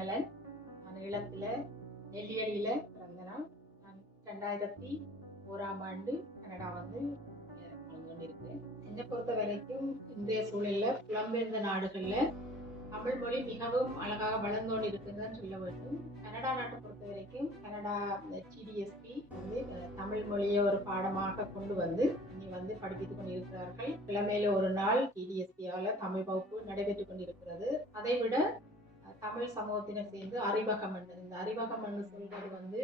விமலன். நான் ஈழத்தில் நெல்லியடியில் பிறந்தனா நான் ரெண்டாயிரத்தி ஓராம் ஆண்டு கனடா வந்து கொண்டிருக்கேன் என்னை பொறுத்த வரைக்கும் இந்திய சூழலில் புலம்பெயர்ந்த நாடுகளில் தமிழ் மொழி மிகவும் அழகாக வளர்ந்தோடு இருக்குதுன்னு சொல்ல வேண்டும். கனடா நாட்டை பொறுத்த வரைக்கும் கனடா டிடிஎஸ்பி வந்து தமிழ் மொழியை ஒரு பாடமாக கொண்டு வந்து இனி வந்து படிப்பித்து கொண்டிருக்கிறார்கள். கிழமையில ஒரு நாள் டிடிஎஸ்பியால் தமிழ் வகுப்பு நடைபெற்று கொண்டிருக்கிறது. அதை விட தமிழ் சமூகத்தினர் சேர்ந்து அறிவகம் என்று இந்த அறிவகம் என்று சொல்வது வந்து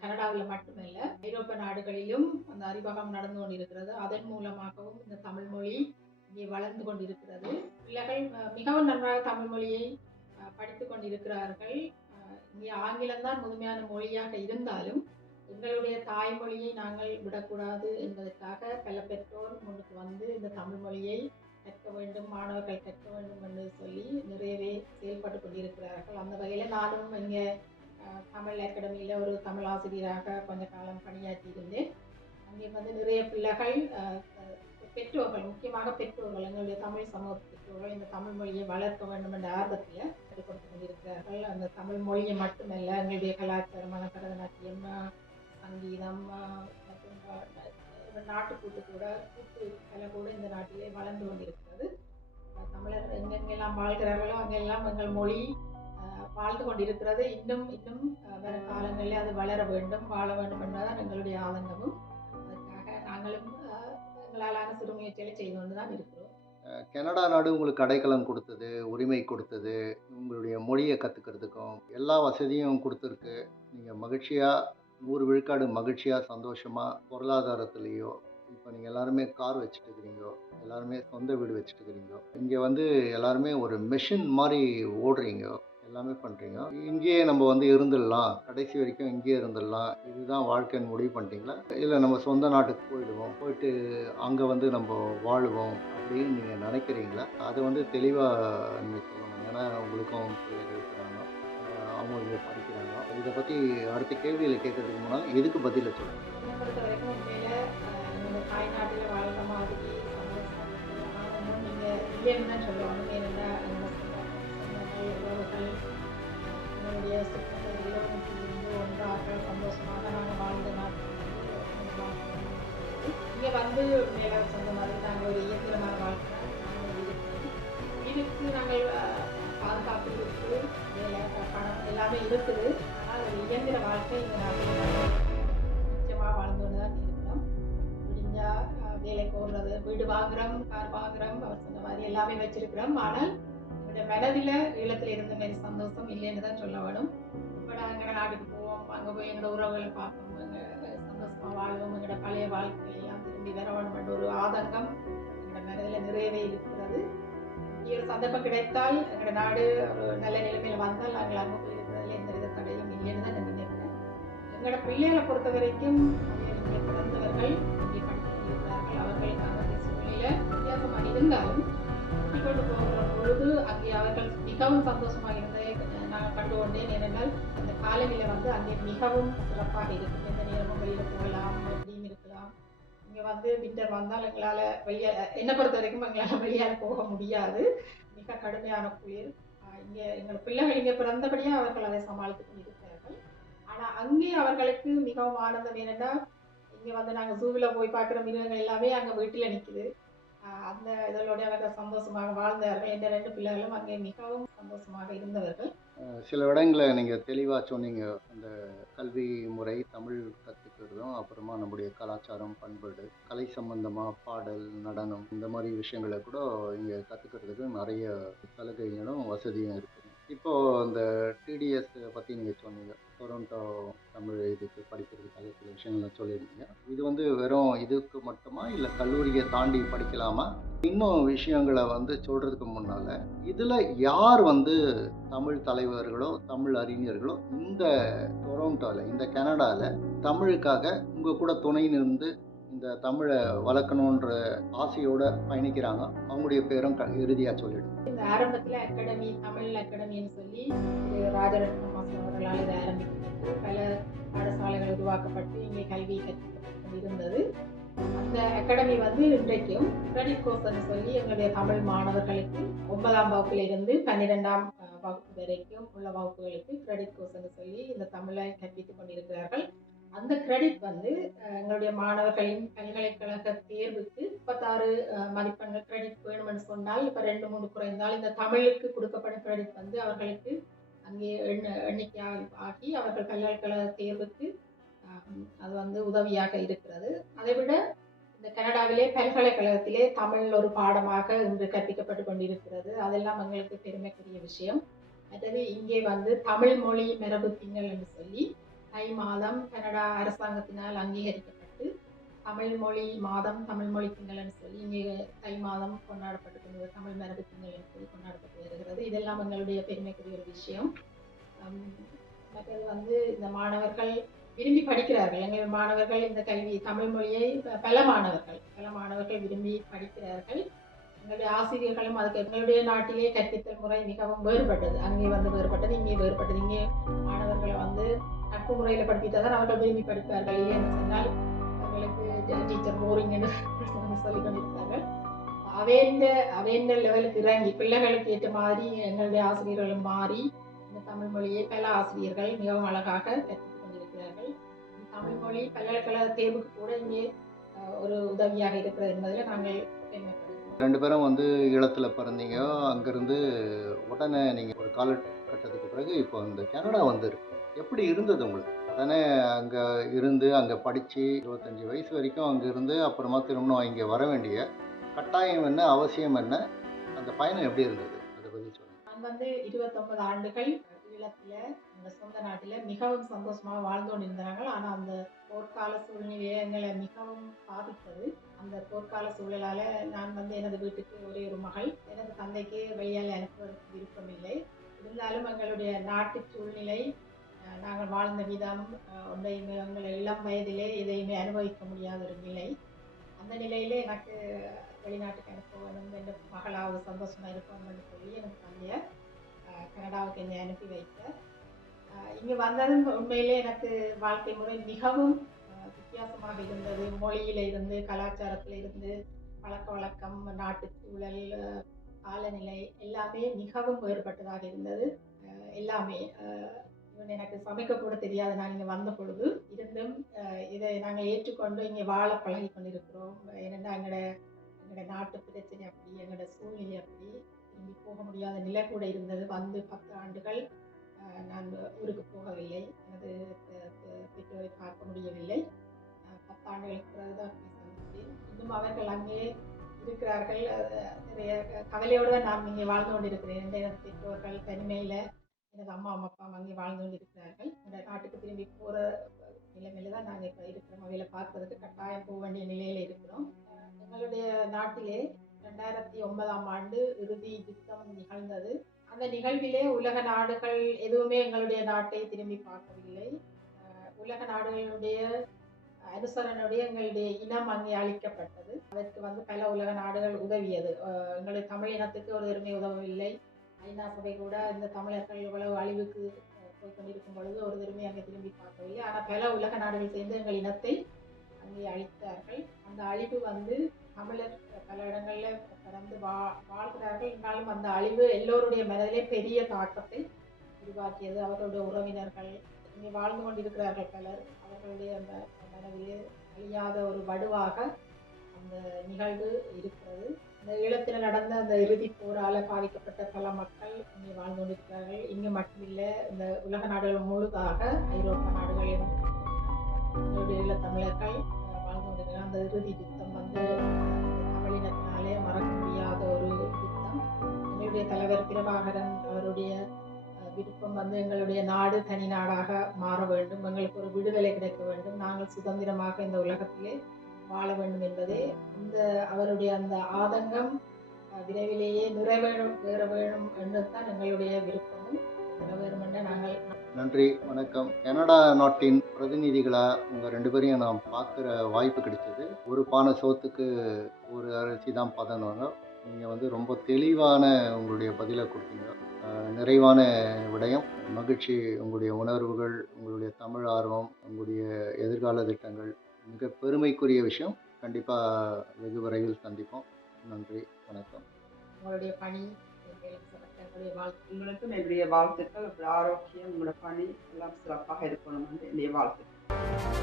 கனடாவில் மட்டுமல்ல ஐரோப்பிய நாடுகளிலும் அந்த அறிவகம் நடந்து கொண்டிருக்கிறது. அதன் மூலமாகவும் இந்த தமிழ் மொழி இங்கே வளர்ந்து கொண்டிருக்கிறது. பிள்ளைகள் மிகவும் நன்றாக தமிழ் மொழியை படித்து கொண்டிருக்கிறார்கள். இங்கே ஆங்கிலம்தான் முழுமையான மொழியாக இருந்தாலும் எங்களுடைய தாய்மொழியை நாங்கள் விடக்கூடாது என்பதற்காக பல பெற்றோர் முன்னுக்கு வந்து இந்த தமிழ் மொழியை கற்க வேண்டும் மாணவர்கள் கற்க வேண்டும் என்று சொல்லி நிறையவே செயல்பட்டு கொண்டிருக்கிறார்கள். அந்த வகையில் நானும் இங்கே தமிழ் அகாடமியில் ஒரு தமிழ் ஆசிரியராக கொஞ்ச காலம் பணியாற்றி இருந்தேன். அங்கே வந்து நிறைய பிள்ளைகள் பெற்றோர்கள் முக்கியமாக பெற்றோர்கள் எங்களுடைய தமிழ் சமூக பெற்றோர்கள் இந்த தமிழ் மொழியை வளர்க்க வேண்டும் என்ற ஆர்வத்தில் கற்றுக் கொடுத்து கொண்டிருக்கிறார்கள். அந்த தமிழ் மொழியை மட்டுமல்ல எங்களுடைய கலாச்சாரமான பரதநாட்டியம் சங்கீதம் மற்றும் நாட்டுக்கூட்டு கூட கூட்டு கலை கூட இந்த நாட்டிலே வளர்ந்து கொண்டிருக்கிறது. தமிழர் எங்கெங்கெல்லாம் வாழ்கிறார்களோ அங்கெல்லாம் எங்கள் மொழி வாழ்ந்து கொண்டிருக்கிறது. இன்னும் இன்னும் வரும் காலங்களில் அது வளர வேண்டும் வாழ வேண்டும் என்பதுதான் எங்களுடைய ஆதங்கமும். அதுக்காக நாங்களும் எங்களாலான சிறு முயற்சிகளை செய்து கொண்டு தான் இருக்கிறோம் கனடா நாடு உங்களுக்கு அடைக்கலம் கொடுத்தது உரிமை கொடுத்தது உங்களுடைய மொழியை கற்றுக்கிறதுக்கும் எல்லா வசதியும் கொடுத்துருக்கு. நீங்கள் மகிழ்ச்சியாக நூறு விழுக்காடு மகிழ்ச்சியாக சந்தோஷமாக பொருளாதாரத்துலேயோ இப்போ நீங்கள் எல்லாருமே கார் வச்சுட்டு இருக்கிறீங்க எல்லாருமே சொந்த வீடு வச்சுட்டு இருக்கிறீங்க இங்கே வந்து எல்லாருமே ஒரு மெஷின் மாதிரி ஓடுறீங்க எல்லாமே பண்ணுறீங்க இங்கேயே நம்ம வந்து இருந்துடலாம் கடைசி வரைக்கும் இங்கேயே இருந்துடலாம் இதுதான் வாழ்க்கைன்னு முடிவு பண்ணிட்டீங்களா? இல்லை நம்ம சொந்த நாட்டுக்கு போயிடுவோம் போயிட்டு அங்கே வந்து நம்ம வாழுவோம் அப்படின்னு நீங்கள் நினைக்கிறீங்களா? அதை வந்து தெளிவாக நீங்கள் சொல்லணும். ஏன்னா உங்களுக்கும் இருக்கிறாங்க அவங்க இங்கே படிக்கிறாங்க. இதை பற்றி அடுத்த கேள்வியில் கேட்கறதுக்கு முன்னால் எதுக்கு பதிலை சொல்லுங்கள் தாய்நாட்டில் வாழ்ற மாதிரி நீங்கள் இல்லைன்னு தான் சொல்லுவாங்க? ஏன்னா என்னோட உறவுகள் என்னுடைய இருந்து ஒன்றாக சந்தோஷமாக நாங்கள் வாழ்ந்த நாட்கள் இங்கே வந்து மேலே சொன்ன மாதிரி நாங்கள் ஒரு இயந்திரமான வாழ்க்கை வீட்டுக்கு நாங்கள் பாதுகாப்பு இருக்குது வேலை பணம் எல்லாமே இருக்குது. ஆனால் ஒரு இயந்திர வாழ்க்கை இங்கே நாங்கள் வீடு வாங்குறோம் கார் வாங்குறோம் அவர் சொன்ன மாதிரி எல்லாமே வச்சிருக்கிறோம். ஆனால் என்னுடைய மனதில ஈழத்துல இருந்த மாதிரி சந்தோஷம் இல்லைன்னு தான் சொல்ல வேணும் இப்போ நாங்கள் நாட்டுக்கு போவோம் அங்கே போய் எங்களோட உறவுகளை பார்ப்போம் எங்கள் சந்தோஷமாக வாழ்வோம் எங்களோட பழைய வாழ்க்கையெல்லாம் திரும்பி வரவணும் ஒரு ஆதங்கம் எங்களோட மனதில் நிறையவே இருக்கிறது. ஒரு சந்தர்ப்பம் கிடைத்தால் எங்களோட நாடு ஒரு நல்ல நிலைமையில் வந்தால் நாங்கள் அங்கே போய் இருக்கிறதுல எந்த வித தடையும் இல்லைன்னு தான் நான் நினைக்கிறேன். எங்களோட பிள்ளைகளை பொறுத்த வரைக்கும் பிறந்தவர்கள் அவர்களுக்காக நிலையில வித்தியாசமாக இருந்தாலும் கூட்டிக் கொண்டு போகிற பொழுது அங்கே அவர்கள் மிகவும் சந்தோஷமாக இருந்ததை நாங்கள் நான் கண்டு கொண்டேன் ஏனென்றால் அந்த காலநிலை வந்து அங்கே மிகவும் சிறப்பாக இருக்கும் எந்த நேரமும் வெளியில் போகலாம் எப்படியும் இருக்கலாம் இங்கே வந்து விண்டர் வந்தால் எங்களால் வெளியே என்னை பொறுத்த வரைக்கும் எங்களால் வெளியால் போக முடியாது மிக கடுமையான குளிர் இங்கே எங்கள் பிள்ளைகள் இங்கே பிறந்தபடியாக அவர்கள் அதை சமாளித்து கொண்டிருக்கிறார்கள் ஆனால் அங்கே அவர்களுக்கு மிகவும் ஆனந்தம் என்னென்னா இங்கே வந்து நாங்கள் ஜூவில் போய் பார்க்குற மிருகங்கள் எல்லாமே அங்கே வீட்டில் நிற்குது அந்த இதோட அவர்கள் சந்தோஷமாக வாழ்ந்தார்கள். என்ற ரெண்டு பிள்ளைகளும் அங்கே மிகவும் சந்தோஷமாக இருந்தவர்கள். சில இடங்களில் நீங்கள் தெளிவாக சொன்னீங்க. அந்த கல்வி முறை தமிழ் கற்றுக்கிறதும் அப்புறமா நம்முடைய கலாச்சாரம் பண்பாடு கலை சம்பந்தமாக பாடல் நடனம் இந்த மாதிரி விஷயங்களை கூட இங்கே கற்றுக்கிறதுக்கு நிறைய சலுகைகளும் வசதியும் இருக்குது இப்போது அந்த டிடிஎஸ் பற்றி நீங்கள் சொன்னீங்க. டொரண்டோ தமிழ் இதுக்கு படிக்கிறதுக்காக சில விஷயங்கள்லாம் சொல்லியிருந்தீங்க. இது வந்து வெறும் இதுக்கு மட்டுமா? இல்லை கல்லூரியை தாண்டி படிக்கலாமா? இன்னும் விஷயங்களை வந்து சொல்கிறதுக்கு முன்னால் இதில் யார் வந்து தமிழ் தலைவர்களோ தமிழ் அறிஞர்களோ இந்த டொரண்டோவில் இந்த கனடாவில் தமிழுக்காக உங்கள் கூட துணை நின்று இந்த தமிழை வளர்க்கணுன்ற ஆசையோட பயணிக்கிறாங்க. அவங்களுடைய பேரும் இறுதியாக சொல்லிடுங்க இந்த ஆரம்பத்தில் அகாடமி தமிழ் அகாடமின்னு சொல்லி திரு ராஜரத்னம் அவர்களால் இதை ஆரம்பிக்கப்பட்டு பல பாடசாலைகள் உருவாக்கப்பட்டு இங்கே கல்வி இருந்தது. அந்த அகாடமி வந்து இன்றைக்கும் கிரெடிட் கோர்ஸ்னு சொல்லி எங்களுடைய தமிழ் மாணவர்களுக்கு ஒன்பதாம் வகுப்பில் இருந்து பன்னிரெண்டாம் வகுப்பு வரைக்கும் உள்ள வகுப்புகளுக்கு கிரெடிட் கோர்ஸ்னு சொல்லி இந்த தமிழை கற்பித்துக் கொண்டிருக்கிறார்கள். அந்த கிரெடிட் வந்து எங்களுடைய மாணவர்களின் பல்கலைக்கழக தேர்வுக்கு முப்பத்தாறு மதிப்பெண்கள் கிரெடிட் வேணும்னு சொன்னால் இப்போ ரெண்டு மூணு குறைந்தால் இந்த தமிழுக்கு கொடுக்கப்படும் கிரெடிட் வந்து அவர்களுக்கு அங்கே எண்ண எண்ணிக்கையாக ஆகி அவர்கள் பல்கலைக்கழக தேர்வுக்கு அது வந்து உதவியாக இருக்கிறது. அதைவிட இந்த கனடாவிலே பல்கலைக்கழகத்திலே தமிழ் ஒரு பாடமாக இன்று கற்பிக்கப்பட்டு கொண்டிருக்கிறது. அதெல்லாம் எங்களுக்கு பெருமைக்குரிய விஷயம். மற்றது இங்கே வந்து தமிழ் மொழி மரபு திங்கள் என்று சொல்லி தை மாதம் கனடா அரசாங்கத்தினால் அங்கீகரிக்கப்பட்டு தமிழ் மொழி மாதம் தமிழ் மொழி திங்கள் என்று சொல்லி இங்கே தை மாதம் கொண்டாடப்பட்டு தமிழ் மரபு திங்கள் என்று சொல்லி கொண்டாடப்பட்டு வருகிறது இதெல்லாம் எங்களுடைய பெருமைக்குரிய ஒரு விஷயம். மற்றது வந்து இந்த மாணவர்கள் விரும்பி படிக்கிறார்கள். எங்கள் மாணவர்கள் இந்த கல்வி தமிழ் மொழியை பல மாணவர்கள் பல மாணவர்கள் விரும்பி படிக்கிறார்கள். எங்களுடைய ஆசிரியர்களும் அதுக்கு எங்களுடைய நாட்டிலே கற்பித்தல் முறை மிகவும் வேறுபட்டது. அங்கே வந்து வேறுபட்டது இங்கே வேறுபட்டது. இங்கே மாணவர்களை வந்து நட்பு முறையில் படிப்பித்தால் அவர்கள் விரும்பி படிப்பார்கள். இல்லைன்னு சொன்னால் அவர்களுக்கு டீச்சர் போரிங் என்று சொல்லி கொண்டிருப்பார்கள் அவேந்த அவேந்த லெவலுக்கு இறங்கி பிள்ளைகளுக்கு ஏற்ற மாதிரி எங்களுடைய ஆசிரியர்களும் மாறி இந்த தமிழ் மொழியை பல ஆசிரியர்கள் மிகவும் அழகாக கற்பித்துக் கொண்டிருக்கிறார்கள். தமிழ் மொழி பல்கலைக்கழக தேர்வுக்கு கூட இங்கே ஒரு உதவியாக இருக்கிறது என்பதில் நாங்கள் ரெண்டு பேரும் வந்து ஈழத்தில் பிறந்தீங்க. அங்கேருந்து உடனே நீங்கள் ஒரு காலகட்டத்துக்கு பிறகு இப்போ இந்த கனடா வந்துருக்கு. எப்படி இருந்தது உங்களுக்கு? உடனே அங்கே இருந்து அங்கே படித்து இருபத்தஞ்சி வயசு வரைக்கும் அங்கே இருந்து அப்புறமா திரும்பணும் இங்கே வர வேண்டிய கட்டாயம் என்ன அவசியம் என்ன அந்த பயணம் எப்படி இருந்தது? அதை பற்றி சொல்லுங்கள் நான் வந்து இருபத்தொன்பது ஆண்டுகள் ஈழத்தில் அந்த சொந்த நாட்டில் மிகவும் சந்தோஷமாக வாழ்ந்து கொண்டிருந்தார்கள். ஆனால் அந்த போர்க்கால சூழ்நிலை எங்களை மிகவும் பாதித்தது. அந்த போர்க்கால சூழலால் நான் வந்து எனது வீட்டுக்கு ஒரே ஒரு மகள். எனது தந்தைக்கு வெளியால் அனுப்புவதற்கு விருப்பமில்லை. இருந்தாலும் எங்களுடைய நாட்டு சூழ்நிலை நாங்கள் வாழ்ந்த விதம் ஒன்றையுமே எங்கள் இளம் வயதிலே எதையுமே அனுபவிக்க முடியாத ஒரு நிலை. அந்த நிலையிலே எனக்கு வெளிநாட்டுக்கு அனுப்ப வேணும் என்ற மகளாவது சந்தோஷமாக இருப்போம்னு சொல்லி எனக்கு தந்தைய கனடாவுக்கு என்னை அனுப்பி வைத்தேன் இங்கே வந்ததும் உண்மையிலே எனக்கு வாழ்க்கை முறை மிகவும் வித்தியாசமாக இருந்தது. மொழியில இருந்து கலாச்சாரத்தில் இருந்து பழக்க வழக்கம் நாட்டு சூழல் காலநிலை எல்லாமே மிகவும் வேறுபட்டதாக இருந்தது. எல்லாமே எனக்கு சமைக்க கூட தெரியாது நான் இங்கே வந்த பொழுது இருந்தும் இதை நாங்கள் ஏற்றுக்கொண்டு இங்கே வாழ பழகி கொண்டிருக்கிறோம். ஏனென்றால் எங்களோட எங்களோட நாட்டு பிரச்சனை அப்படி எங்களோட சூழ்நிலை அப்படி திரும்பி போக முடியாத நிலை கூட இருந்தது. வந்து பத்து ஆண்டுகள் நான் ஊருக்கு போகவில்லை. எனது பெற்றோரை பார்க்க முடியவில்லை. பத்தாண்டுகளுக்கு பத்து பிறகுதான் சந்தித்தேன். இன்னும் அவர்கள் அங்கே இருக்கிறார்கள். நிறைய கவலையோடு தான் நான் இங்கே வாழ்ந்து கொண்டிருக்கிறேன். எனது பெற்றோர்கள் தனிமையில் எனது அம்மா அம்மா அப்பா அங்கே வாழ்ந்து கொண்டிருக்கிறார்கள். இந்த நாட்டுக்கு திரும்பி போகிற நிலைமையில தான் நாங்கள் இப்போ இருக்கிறோம். அவையில் பார்ப்பதற்கு கட்டாயம் போக வேண்டிய நிலையில் இருக்கிறோம். எங்களுடைய நாட்டிலே ரெண்டாயிரத்தி ஒன்பதாம் ஆண்டு இறுதி யுத்தம் நிகழ்ந்தது. அந்த நிகழ்விலே உலக நாடுகள் எதுவுமே எங்களுடைய நாட்டை திரும்பி பார்க்கவில்லை. உலக நாடுகளுடைய அனுசரனுடைய எங்களுடைய இனம் அங்கே அளிக்கப்பட்டது அதற்கு வந்து பல உலக நாடுகள் உதவியது. எங்களுடைய தமிழ் இனத்துக்கு ஒரு எதுவுமே உதவவில்லை. ஐநா சபை கூட இந்த தமிழர்கள் இவ்வளவு அழிவுக்கு போய் கொண்டிருக்கும் பொழுது ஒரு தருமை அங்கே திரும்பி பார்க்கவில்லை. ஆனால் பல உலக நாடுகள் சேர்ந்து எங்கள் இனத்தை அங்கே அழித்தார்கள். அந்த அழிவு வந்து தமிழர் பல இடங்களில் கடந்து வா வாழ்கிறார்கள். என்றாலும் அந்த அழிவு எல்லோருடைய மனதிலே பெரிய தாக்கத்தை உருவாக்கியது. அவர்களுடைய உறவினர்கள் இங்கே வாழ்ந்து கொண்டிருக்கிறார்கள் பலர். அவர்களுடைய அந்த மனதிலே அழியாத ஒரு வடுவாக அந்த நிகழ்வு இருக்கிறது. இந்த ஈழத்தில் நடந்த அந்த இறுதி போரால் பாதிக்கப்பட்ட பல மக்கள் இங்கே வாழ்ந்து கொண்டிருக்கிறார்கள். இங்கே மட்டுமில்லை இந்த உலக நாடுகள் முழுதாக ஐரோப்பா நாடுகளிலும் தமிழர்கள் அந்த இறுதி யுத்தம் வந்து தமிழினத்தினாலே மறக்க முடியாத ஒரு யுத்தம் எங்களுடைய தலைவர் பிரபாகரன் அவருடைய விருப்பம் வந்து எங்களுடைய நாடு தனி நாடாக மாற வேண்டும். எங்களுக்கு ஒரு விடுதலை கிடைக்க வேண்டும். நாங்கள் சுதந்திரமாக இந்த உலகத்திலே வாழ வேண்டும் என்பதே இந்த அவருடைய அந்த ஆதங்கம் விரைவிலேயே நிறைவேறும் வேற வேணும் என்றுதான் எங்களுடைய விருப்பமும். நன்றி வணக்கம். கனடா நாட்டின் பிரதிநிதிகளாக உங்கள் ரெண்டு பேரையும் நான் பார்க்குற வாய்ப்பு கிடைச்சது. ஒரு பானை சோத்துக்கு ஒரு அரிசி தான் பதனுவாங்க. நீங்கள் வந்து ரொம்ப தெளிவான உங்களுடைய பதிலை கொடுத்தீங்க. நிறைவான விடயம். மகிழ்ச்சி உங்களுடைய உணர்வுகள் உங்களுடைய தமிழ் ஆர்வம் உங்களுடைய எதிர்கால திட்டங்கள். மிக பெருமைக்குரிய விஷயம். கண்டிப்பாக வெகு விரைவில் சந்திப்போம். நன்றி வணக்கம். உங்களுடைய பணி உங்களுக்கும் என்னுடைய வாழ்த்துக்கள். ஆரோக்கியம் உங்களோட பணி எல்லாம் சிறப்பாக இருக்கணும் என்று என்னுடைய வாழ்த்துக்கள்.